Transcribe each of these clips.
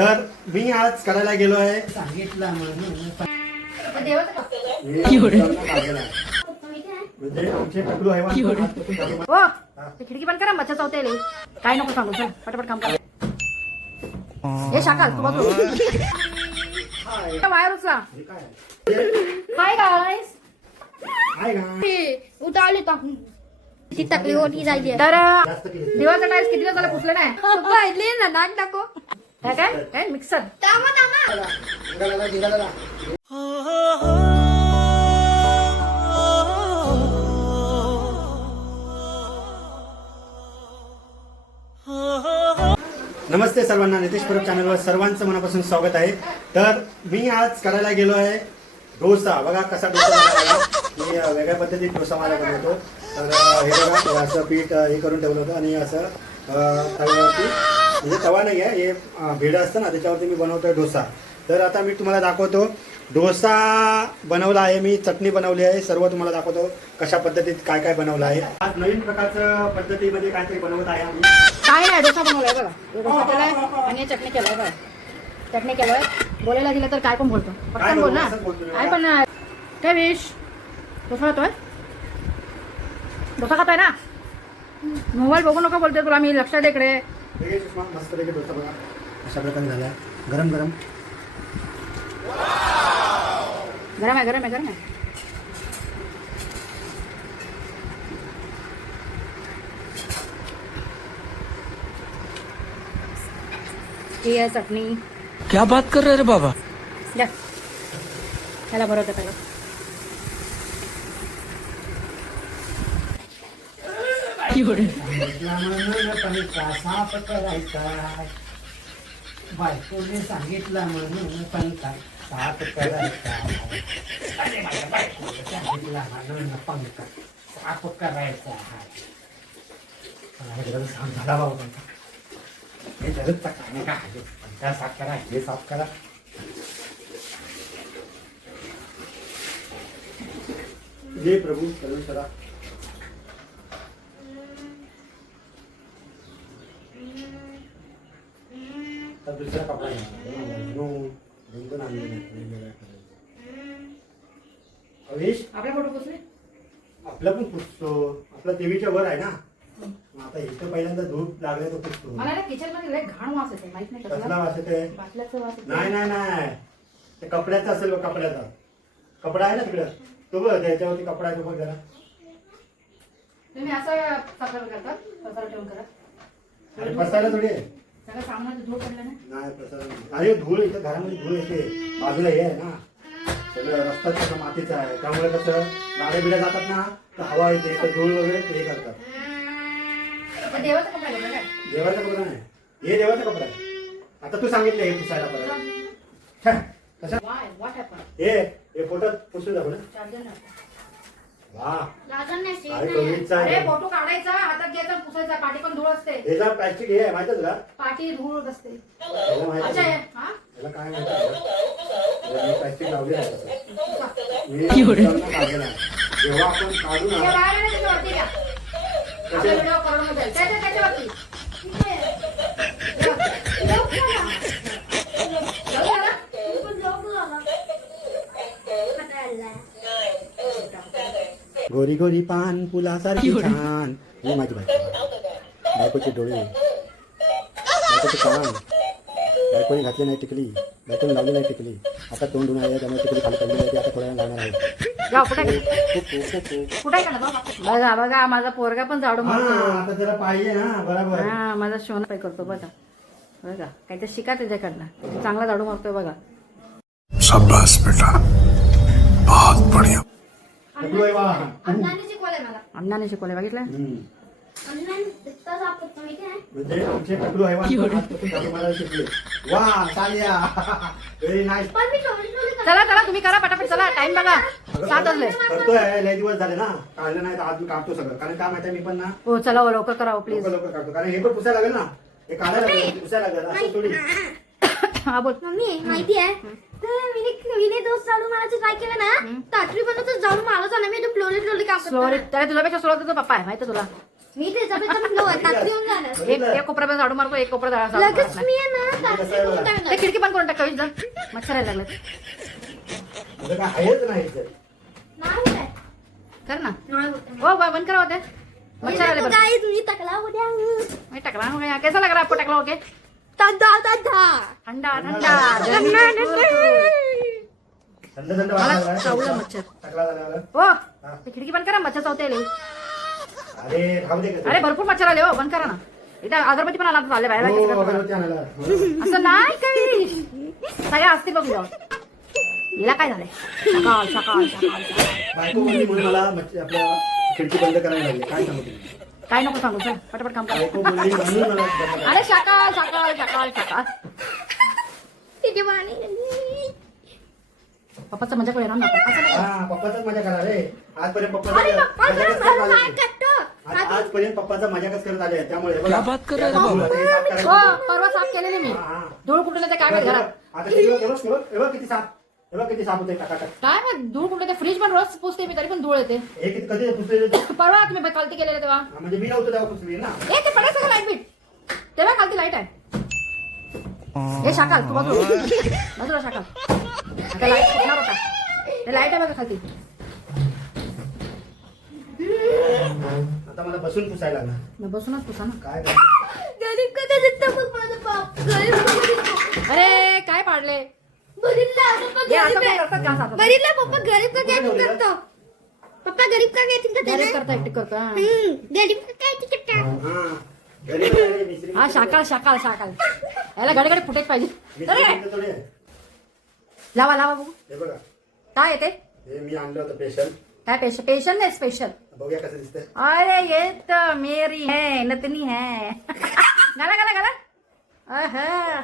तर मी आज करायला गेलो आहे सांगितलं म्हणून म्हणजे आमचे टकलू हैवान हो ते खिडकी बंद करा मच्छर चावते काय नको सांगू चल पटापट काम कर हे शाकाल तू बघ बाहेर उचला काय गाईस उतावली ती तकलीफ होती जायची तर दिवाळचा टाईल्स किती दिवस झाला पुसलं नाही पाहिजे ना नाक टाको काय मिक्सर नमस्ते सर्वांना, नितेश परब चॅनलवर सर्वांचं मनापासून स्वागत आहे. तर मी आज करायला गेलो आहे डोसा. बघा कसा डोसा बनवायला. मी वेगळ्या पद्धतीत डोसा मला बनवतो. तर हे बघा असं पीठ हे करून ठेवलं होतं आणि असं तव्यावरती, म्हणजे तवा नाही आहे, हे भेडं असतं ना त्याच्यावरती मी बनवतोय डोसा. तर आता मी तुम्हाला दाखवतो डोसा बनवला आहे मी, चटणी बनवली आहे, सर्व तुम्हाला दाखवतो कशा पद्धतीत काय काय बनवलं आहे. आज नवीन प्रकारचं पद्धतीमध्ये काहीतरी बनवत आहे आम्ही. काय नाही डोसा बनवलाय बघा, डोसा केलाय आणि चटणी केलाय बघा. चटणी केलाय, बोलायला दिलं तर काय पण बोलतो, पटकन बोल ना. काय पण काय विश डोसा खातोय, डोसा खातोय ना. मोबाईल बघू नका बोलतोय तुला मी, लक्षात इकडे. मस्त पैकी डोसा बघा अशा प्रकारे झाला, गरम गरम. गरम आहे गरम आहे गरम आहे. ही आहे चटणी. क्या बात कर रहे रे बाबा. द्या ह्याला भरवते पहिलं. साफ करायचा बायकोने सांगितलं म्हणून पंखा साफ करायचा. अरे माझ्या बायकोने सांगितलं म्हणून पंखा साफ करायचा. झाला बाबा हे जरूर काय काय पंखा साफ करा, हे साफ करा. जय प्रभू सर्वेश्वरा. तर दुसरा कपडा अवेश आपला फोटो पुसले, आपला पण पुसतो, आपला देवीच्या वर आहे ना. आता इथं पहिल्यांदा धूप लागले तो पुसतो. मला ना किचन मध्ये लय घाण वास येते, माहित नाही कसला वास येते. बाटल्याचा वास येते. नाही नाही नाही, ते कपड्याचा असेल बघ, कपड्याचा कपडा आहे ना तिकडं, तो बघ त्याच्यावरती कपडा आहे, तो बघ जरा. तुम्ही असं पसार करता, पसार ठेवून करा. अरे पसायला थोडी आहे. सगळं सामानाचं धूळ पडलं ना. नाही पसायला नाही. अरे धूळ इथं घरामध्ये धूळ येते, बाजूला हे आहे ना सगळं, रस्ता तसं मातीचा आहे, त्यामुळे कसं गाड्या बिड्या जातात ना तर हवा येते, तर धूळ वगैरे ते करतात. देवाचा कपडा घेतला काय? देवाचा कपडा नाही, हे देवाचा कपडा आहे. आता तू सांगितलं हे पुसायला परत. कशा What happened? हे फोटो पुसून दाखव ना. चार्जर नाही. वा अरे अरे कोविडचा आहे. फोटो काढायचा, हातात घ्यायचा, पुसायचा. पाठी पण धूळ असते, याचा प्लॅस्टिक हे आहे माहिती तुला. पाठी धूळ असते. याला माहिती अच्छा आहे. आहे हा. याला काय माहिती आहे? प्लॅस्टिक लावले मी काढलेला आहे. जेव्हा आपण काढू हे ना बाहेर आहे, त्याच्यावरती घ्या. आपला व्हिडिओ करून जाईल त्याच्यावरती. गोरी गोरी पान फुलासारखी छान. हे माझी बायकोचे डोळे, बायकोचे कान, बायकोने घातली नाही टिकली, बायकोने लावली नाही टिकली. आता तोंड धुवून आहे त्यामुळे टिकली खाली पडली आहे, आता थोड्या वेळ लावणार आहे. बघा बघा माझा पोरगा पण झाडू मारतो. आता त्याला पाहिजे ना बरोबर. हा माझा शोना पाय करतो बघा. बघा काहीतरी शिका त्याच्याकडनं, चांगला झाडू मारतोय बघा. शाबाश बेटा, बहुत बढ़िया. अण्णाने शिकवलंय बघितलं. म्हणजे आमचे टकलू हैवान झाडू मारायला शिकले. वा चालिया व्हेरी नाईस. चला चला तुम्ही करा पटापट, चला टाइम बघा 7 वाजले. करतोय, लय दिवस झाले ना काढलं नाही तर आज मी काढतो सगळं. कारण काय माहिती मी पण ना हो चला हो, लवकर करा प्लीज. लवकर काढतो, कारण हे पण पुसायला लागेल ना, हे काढायला लागेल, पुसायला लागेल असं थोडी. हा बोल. मम्मी माहिती आहे विने दोस्त झाडू मारायचं ट्राय केलं ना, तर आठवी पण झाडू मारायचा ना मी, तो फ्लोरी फ्लोरी का स्लोरी, त्याला तुझ्यापेक्षा स्लो तुझा पप्पा आहे माहिती तुला. मी त्याचा टाकली होऊन जाणार एक कोपऱ्यात झाडू मारतो, एक कोपऱ्यात लगेच झाडू मी आहे ना टाकली होऊन जाणार. ते खिडकी बंद करून टाक कवी जा. मच्छर यायला लागले. आता काय आहेच नाही इथं. नाही होत आहे. कर ना. नाही होत आहे. हो बंद करा होते. मच्छर आले बरं. गाईज मी टाकला उद्या मैं टकला हो गया. कैसा लग रहा है आपको टकला होके? ठंडा ठंडा ठंडा ठंडा. थंड थंड वाटायला मला लागलं. चावलं मच्छर. टाकला झाल्यावर. हो ते खिडकी बंद करा, मच्छर चावते आले. अरे राहू दे का ते? अरे भरपूर मच्छर आले हो, बंद करा ना. इथं अगरबत्ती पण आला चालले बाहेर. हो, अगरबत्ती आणायला. असं नाही काही सगळ्या असतील बघ तुझ्यावर. हिला काय झालंय? सकाळ सकाळ सकाळ सकाळ. बायको बोलली म्हणून मला आपल्या खिडकी बंद करायला लागली. काय सांगू तुम्ही? काय नको सांगू चल पटापट काम कर. बायको बोलली म्हणून मला बंद करायला अरे सकाळ सकाळ सकाळ सकाळ. तिची वाणी पप्पाचा मजा करू ना आपण. असं नाही. हा, पप्पाचाच मजा करा रे. आजपर्यंत अरे पप्पा मजाकच जरा करत काय आले. करतो आजपर्यंत पप्पाचा मजाकच करत आले. त्यामुळे बघा. आता हे साफ करायचं. हो परवा साफ केलेले मी. हा, हा. धूळ कुठलं ते काय माहित घरात. आता किती हे बघ किती साफ. हे बघ किती साफ होते टाकाटाक. काय माहित धूळ कुठलं ते फ्रीज पण रोज पुसते मी तरी पण धूळ येते. हे किती कधी पुसलेले ते? परवा तुम्ही खालती केलेलं तेव्हा. म्हणजे मी नव्हतो तेव्हा पुसली ना. ए ते पडे सगळं लाईट बीट. तेव्हा खालती लाईट आहे. हे शाकाल तू बाजूला शाकाल. आता लाईट फुटणार होता. ते लाईट आहे बघा खालती. आता मला बसून पुसायला लागणार. मग बसूनच पुसा ना. काय गरीब का दिसतं मग माझं बाप गरीब का दिसतं? अरे काय पाडले. बरीला पप्पा हे असं गरीब काय आहे. करतात का असं? बरीला पप्पा गरीब का काय करतो? पप्पा गरीब का काय करतो गरीब ना? करता एकटे करतो हा. गरीब का काय करतो? हा. गरीब आहे, मिसरी हा शाकाल शाकाल शाकाल. याला घडी घडी फुटेक पाहिजे. मिसरी अरे म्हणते थोडी आहे. लावा लावा बघू हे बघा. काय येते. हे मी आणलं होतं स्पेशल. काय स्पेशल स्पेशल नाही स्पेशल. बघूया कसं दिसतंय. अरे ये तो मेरी है नतनी है. गाला गाला गाला. अहं.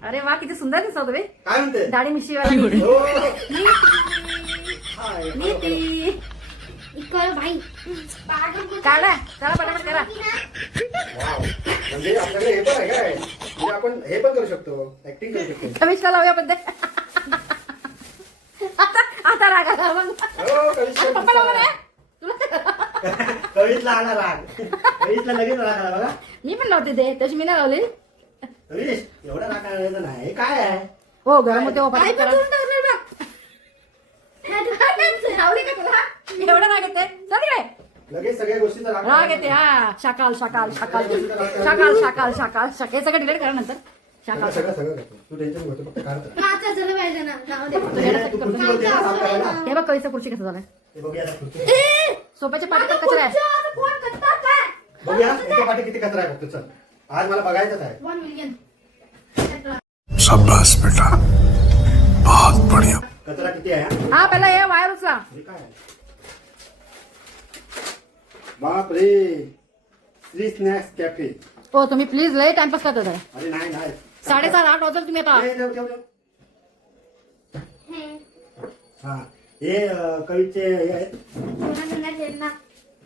अरे वा किती सुंदर दिसतो तुम्ही. काय म्हणते? दाढी मिशी वाली. हो. हाय. नीती. इकडं भाई पागल कुठं? काढा चला पटापट करा. वाव. म्हणजे आपल्याकडे हे पण आहे काय? म्हणजे आपण हे पण करू शकतो. ऍक्टिंग करू शकतो. कमिश्का लावूया पण ते. आता आता राग आला मग. हो, कविता. पप्पा लावणार आहे. कवितला आला राग. कवितला लगेच राग आला बघा. मी पण लावते ते तशी मी नाही लावली. कविश, एवढा राग आलेला नाही. हे काय आहे? हो गरम होते हो काय पटापट करा. बघून टाकलं बघ. लावली का तुला. एवढा राग येते चल तिकडे. लगेच सगळ्या गोष्टीचा राग येते हा. शाकाल शाकाल शाकाल शाकाल शाकाल शाकाल शाकाल हे सगळं डिलीट करा नंतर. शाकाल सगळं सगळं करतो. तू टेन्शन घेतो फक्त काढत राहा. नाचा झालं पाहिजे ना नाव दे. तू खुर्ची बोलते ना साफ करायला. हे बघ कवीचं खुर्ची कसं झालंय. हे बघूया आता खुर्ची. ए, सोप्याच्या पाठी माझं पण कचरा आहे. पुढचं आता कोण करतात काय? बघूया याच्या पाठी किती कचरा आहे फक्त. चल आज मला बघायचंच आहे. 1 million. शाबाश बेटा बहुत बढ़िया कचरा किती आहे हा? हा पहिला हे वायर उचला. हे काय आहे? बाप रे. Shri snacks cafe. हो तुम्ही प्लीज लय टाइमपास करता जरा. अरे नाही नाही. 7:30 8 वाजता तुम्ही आता. ठेव, ठेव, ठेव, ठेव. हा हे कवीचे हे आहेत. पुन्हा पुन्हा खेळणार.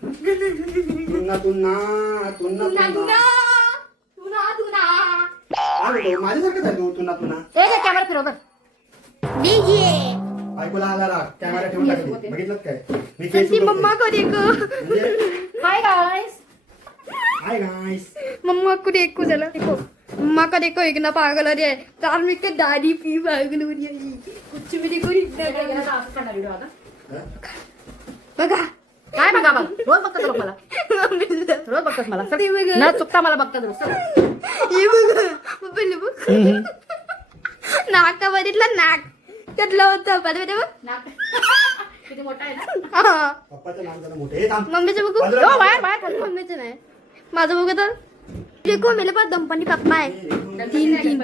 तुन्ना तुन्ना तुन्ना पुन्हा तुन्ना. पुन्हा पुन्हा. अरे माझ्यासारखंच आहे तू तुन्ना तुन्ना. एक कॅमेरा फिरव बरं. बायकोला आला राग. कॅमेरा ठेवून टाकली. बघितलं काय? मी ती मम्मा को देखो. म्हणजे हाय गाइस. Hi guys. मम्मा को देखो जरा देखो. मम्मा का देखो एक ना पागल हो रही है. कार्मिक के दाढ़ी पी पागल हो रही है. कुछ भी देखो व्हिडिओ आता. बघा. काय बघा बघ रोज बघतात लोक मला. रोज बघतात मला. ते बघा. न चुकता मला बघतात रोज. हे बघा. पप्पाने बघ. नाका बघितलं नाक त्यातलं होतं बघ. नाक. किती मोठा आहे ना. हा. पप्पाचं नाम जरा मोठे. हे थांब. मम्मीचं बघू. बाजूला हो बाहेर बाहेर खाली. मम्मीचं नाही माझं बघू तर. देखो मेरे पास दमपनी पप्पा है. तीन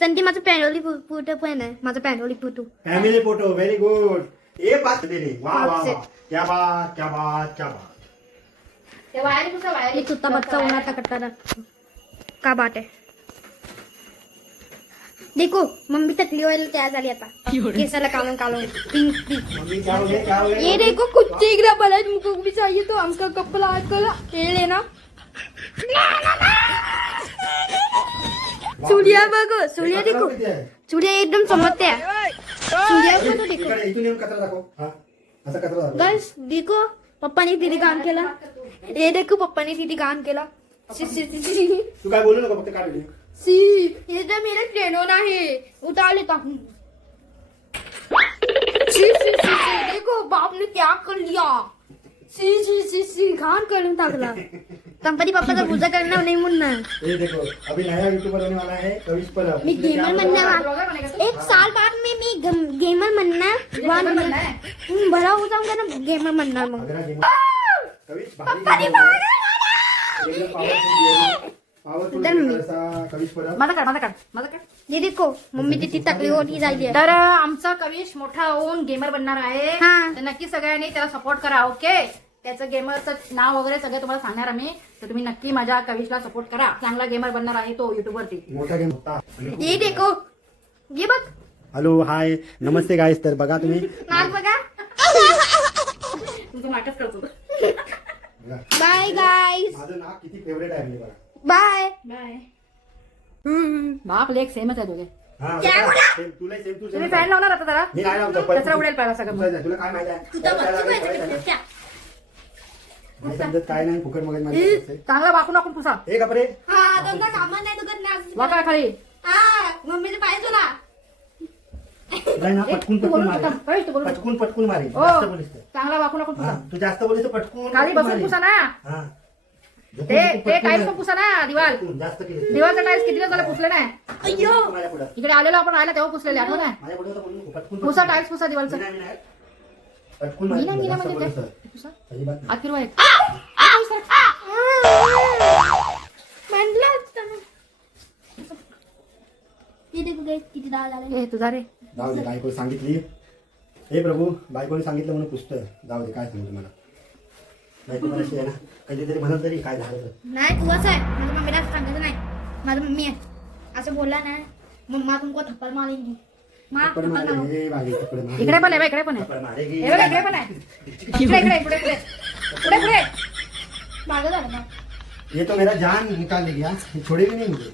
संती माझं पॅनोली फोटो पण आहे. माझं पॅनोली photo. Family photo very good. ये बात दे वाह वाह वाह. क्या बात क्या बात क्या बात. ते वायर कुठं वायर. एक सुद्धा बच्चा उन्हाचा कट्टा का बात है. देखो मम्मी टकली ऑयल तयार झाली आता. केसाला काढून काढून पिंक पिंक. मम्मी क्या हो गया क्या हो गया. ये देखो कुछ टिगरा बना है. तुमको भी चाहिए तो हमका कपड़ा आजकल ये लेना. सूर्या बघो. सूर्या देखो. किती आहे? सूर्या एकदम चमकते है. सूर्या को तो देखो. इकडे इथून येऊन कचरा दाखव. हा असा कचरा दाखव. गाइस देखो पप्पाने किती काम केलं हे देखो पप्पाने किती काम केलं सी सी सी सी तू काय बोलू नको फक्त काढ व्हिडिओ. सी ये तो मेरा ट्रेनों है उतार लेता हूँ सी सी सी सी देखो बाप ने क्या कर लिया सी सी सी सी घाण करून टाकला गणपती बाप्पाचा पूजा करणार नाही म्हणून ये देखो अभी नया यूट्यूबर होने वाला है कविश परब. मी गेमर बनणार ब्लॉगर बनेगा तू? एक साल बाद में मैं गेमर बनणार वन बनना है बड़ा हो जाऊंगा ना गेमर बनणार मग अगरा गेमर कविश भारी पावरफुल असा कविश परब. माझा काढ ये देखो मम्मी तिथे तकली होती जायची तर आमचा कविश मोठा होऊन गेमर बनणार आहे हा. तर नक्की सगळ्यांनी त्याला सपोर्ट करा ओके त्याचं गेमरचं नाव वगैरे सगळं तुम्हाला सांगणार आम्ही तर तुम्ही नक्की माझ्या कविशला सपोर्ट करा चांगला गेमर बनणार आहे तो युट्यूब वरती मोठा गेम होता. ये देखो ये बघ हॅलो हाय नमस्ते गाईस. तर बघा तुम्ही नाक बघा तुमचं नाटक करतो बाय गाईस माझं नाव किती फेवरेट आहे बघा. बाय बाय बाप लेख सेमच आहे दोघे हा क्या बघा. बोला? सेम, तुला सेम तू तुम्ही सेम. फॅन लावणार आता जरा मी नाही लावतो. कचरा उडेल पहिला सगळं तुला काय माहिती आहे? तू तर काय मच्छी लावायचं खायचं माहिती आहे? क्या? नाही समजत काय नाही फुकट मगज माझ्या. चांगला वाकून वाकून पुसा हे कपडे हा दोनदा सामान नाही दुकान वाका खाली हा मम्मीचं पाहिजे ना नाही ना पटकून तू बोलू मारेल. नका. कविश, तू बोलू नका. पटकून मारेल. हो जास्त बोलीस तर. चांगला वाकून वाकून हा, पुसा तू जास्त बोलीस तर पटकून खाली बसून मारेल. पुसा ना हा. ते टाईल्स पण पुसा ना दिवाल पटकून, जास्त केलीस. दिवालचा टाईल्स किती दिवस झाले पुसले नाही अय्यो माझ्या पुढं. इकडे आलेलो आपण राहिला तेव्हा पुसलेले आठवण आहे माझ्या पुढं तर बोलू नको. पटकून पुसा टाईल्स पुसा दिवालचा मी नाही. पटकून मी मारेल. नाही जास्त म्हणजे बोलीस काय तर. पुसा अजिबात नाही. आत फिरवा एक म्हणलं असतं ना. ये देखो गाइस किती डाळ आले ए तुझा रे जाऊ दे बायको सांगितली. हे प्रभू बायकोने सांगितलं म्हणून पुसतं. जाऊ दे काय सांगू तुम्हाला. बायको मला अशी आहे ना कधीतरी म्हणत तरी काय झालं तर. नाही तू असं आहे माझ्या मम्मीला असं सांगायचं नाही माझी मम्मी आहे असं बोलला ना मम्मा तुमको थप्पड़ मारेंगी माँ थप्पड थप्पड़ मारे, मारो हे बाई, थप्पड मारे. इकडे पण आहे बा, इकडे पण आहे थप्पड मारेगी. हे बघा इकडे पण आहे इकडे इकडे पुढे पुढे पुढे पुढे मागं झालं ना ये तो मेरा जान निकाल ले गया. ये छोड़ेगी नहीं मुझे.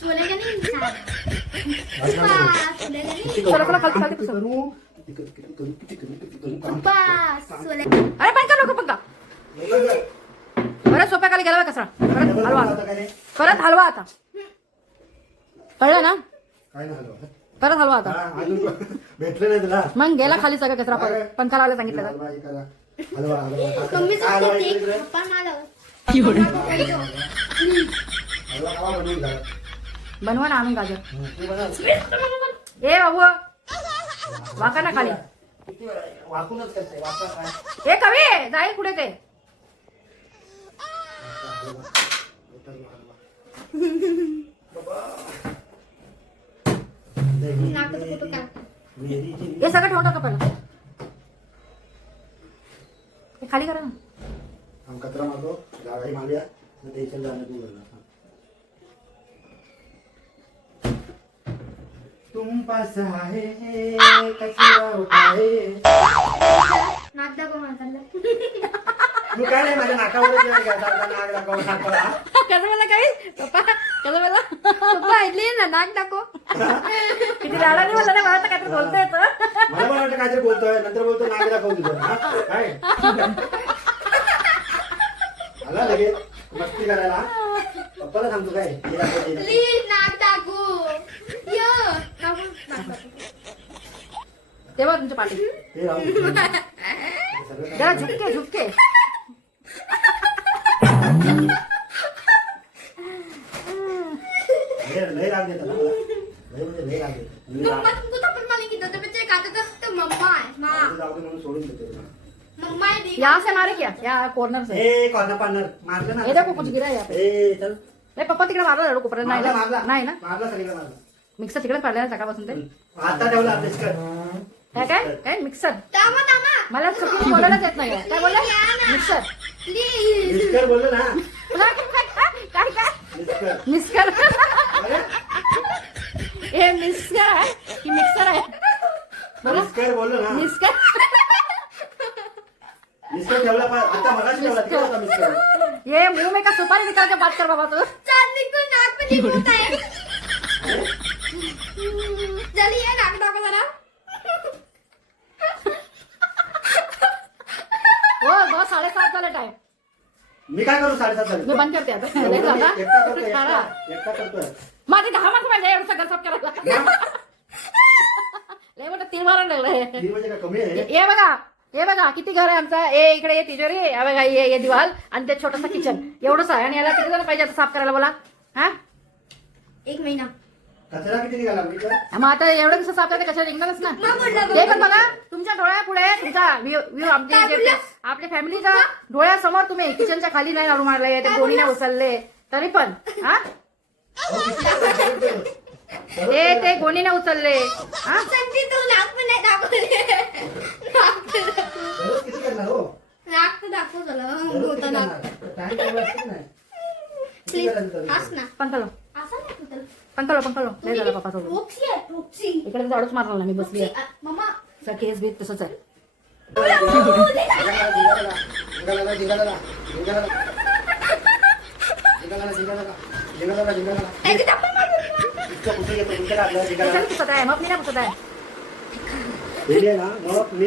सोलेगा नाही इंसान. आज पप्पा, ना सोलेगा नाही किती चला, चला, खाली, करू? खाली किती पुसू. करू? किती करू? काम. पप्पा सोलेगा अरे पण कर नको पंखा परत सोप्या खाली गेला बा कचरा परत हलवा आता आता काय रे? परत हलवा आता कळलं ना काय नाही झालं. परत हलवा आता हा, अजून भेटलं नाही तुला. मग गेला खाली सगळं कचरा परत पंखा लावला सांगितलं का? हलवा, हे करा. हलवा, हलवा. मम्मी काय हलवा सांगते इकडे? पप्पा मला हलवा खावा बनवून घाला. बनवा ना आणून गाजर तू बनव. ए बाबू वाका ना खाली किती वेळा वाकूनच करते. वाका काय? ए कवी जाईल पुढे ते नाकाचं फोटो काढ. हे सगळं ठेवून टाका पहिला हे खाली करा ना हम कचरा मारतो जागाही मारूया मग ते इथे जाणं दूर होणार. तुम पास आहे कचरा उठाए. नाक दाखव माझ्याला. तू काय नाही माझ्या नाकावर नाक दाखव नाकाला. कसं मला काही पप्पा कसं मला पप्पा ऐकले ना नाक दाखव. किती लाडा नाही मला नाही मला तर काहीतरी बोलता येतं मला पण वाटतं काहीतरी बोलतोय नंतर बोलतो नाक दाखव तुझं. हा? काय आला लगेच मस्ती करायला. पप्पाला सांगतो काय हे दाखव, ते दाखव. प्लीज नाक दाखव. यो दाखव, नाक दाखव. तेव्हा तुमच्या पाठी ते राहू दे. सगळं जरा झुकके झुकके लय राग देतात ना मला. लय म्हणजे लय राग देतात. मी मम्मा राग- तुमको थप्पड़ मारेंगी तो बच्चे कहते तो मम्मा है माँ जाऊ दे म्हणून सोडून देते. मम्मा है देखो. यहाँ से मारे क्या या कॉर्नर से ए कॉर्नर पार्टनर मारलं ना. हे देखो कुछ गिरा यहाँ पे ए चल नाही पप्पा तिकडे मारला झाडू कोपऱ्यात नाही मारला ना मारला नाही ना मारला सगळीकडे मारला. मिक्सर तिकडेच पाडला ना सकाळपासून ते आता ठेवला अभ्यास कर. काय काय काय मिक्सर तामा तामा मला चुकून बोलायलाच येत नाही काय बोलला मिक्सर प्लीज. मिस्कर बोललो ना. काय काय मिस्कर मिक्सर अरे, हे मिक्सर आहे की मिक्सर आहे बोला मिस्कर बोललो ना. मिक्सर मिस्कर ठेवला आता मगाशी ठेवला तिकडे होता मिस्कर. ये मुंह में का सुपारी निकाल के बात कर बाबा तू चांदनी को नाक में नहीं होता है. चलिए नाक दाखव जरा. ओ मी काय करू 7:30 मी झाले बंद करते आता एवढं लय मी झाला. एकटा करतोय, हा. एकटा करतोय. माझे 10 माणसं पाहिजे एवढं सगळं साफ करायला. लय मोठं तीर मारायला लागलंय. ही म्हणजे काय कमी आहे हे बघा किती घर आहे आमचा. ए इकडे ये तिजोरी आहे. हे बघा ये दिवाल आणि ते छोटंसं किचन एवढंच आहे. आणि याला किती जण पाहिजे आता साफ करायला बोला. हा 1 महिना. कचरा किती निघाला बघितलं? मग आता एवढं दिवस साफ करायला कशाला निघणारच ना. मग बोलला, ते पण बघा तुमच्या डोळ्यापुढे तुमचा व्ह्यू आपल्या फॅमिलीचा डोळ्यासमोर तुम्ही किचनच्या खाली नाही लावून मारले ते कोणी नाही उचलले तरी पण हा अहो, किती ते गोणीने उचलले हा संती तू नाक पण नाही दाखवले. दररोज किती करणार हो? नाक तर दाखव झालं. दररोज होतं किती नाक. करणार? टाइम टेबल असते की नाही? किती प्लीज करायचं तरी? हस ना. पंकलो असं नाही कुठं. पंकलो लय झालं पप्पा सोबत प्रोक्सी आहे प्रोक्सी. इकडे झाडूच मारला ना मी बसली आहे. मम्मा सर केस बीत तसंच आहे. त्याची टप्पा मारून. कशाला पुसत आहे मग मी नाही पुसत आहे. मग मी